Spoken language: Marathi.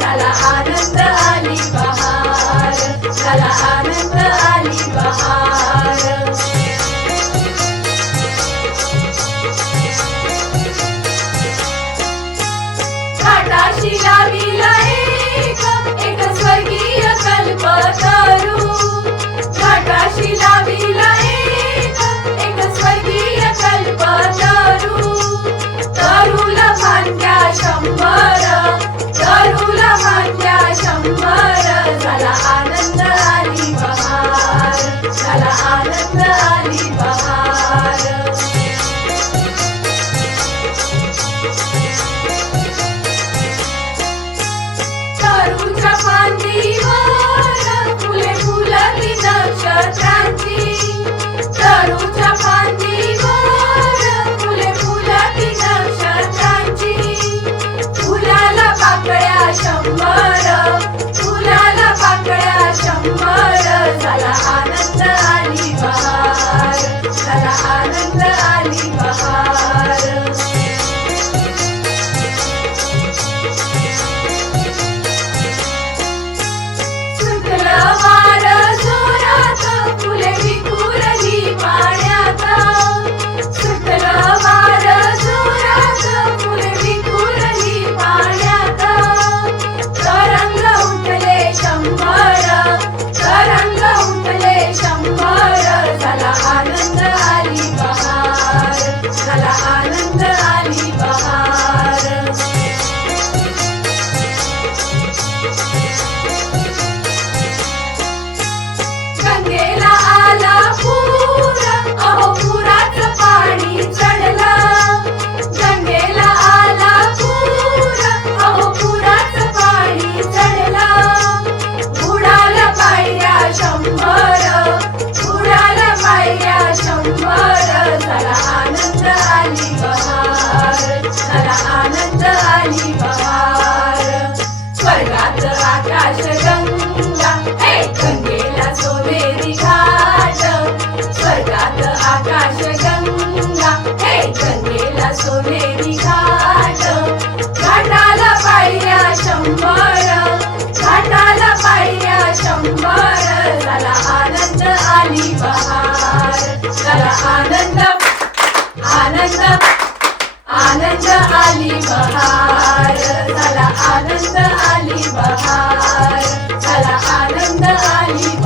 झाला आनंद आली बहार, झाला आनंद आली बहार. घाटाशी लाविला एक स्वर्गीय कल्पतरू, घाटाशी लाविला एक स्वर्गीय कल्पतरू. तरुला भांड्या 100, तरुला भांड्या 100, झाला आनंद आली बहार, झाला आनंद आली बहार. तरुच्या फांदीवर फुले फुलली नक्षत्रांची, तरुच्या फांदीवर फुले फुलली नक्षत्रांची. फुलाला पाकळ्या 100, फुलाला पाकळ्या 100, झाला आनंद आली बहार, झाला आनंद आली बहार. शुक्रवार जोरात फुले विखुरली पाण्यात, शुक्रवार जोरात फुले विखुरली पाण्यात. तरंग उठले 100, तरंग उठले 100, झाला आनंद आली बहार, झाला आनंद आली बहार. गंगेला आला पूर, अहो पुराचं पाणी चढलं, गंगेला आला पूर, अहो पुराचं पाणी चढलं. बुडाला पायऱ्या 100, बुडाला पायऱ्या 100, झाला आनंद आली बहार, झाला आनंद आली बहार. स्वर्गात आकाश गंगा, हे गंगेला सोनेरी घाट, स्वर्गात आकाश गंगा, हे गंगेला सोनेरी घाट. घाटाला पायऱ्या 100, घाटाला पायऱ्या 100, झाला आनंद आली बहार, झाला आनंद आनंद आनंद आली बहार, झाला आनंद आली बहार, झाला आनंद आली बहार.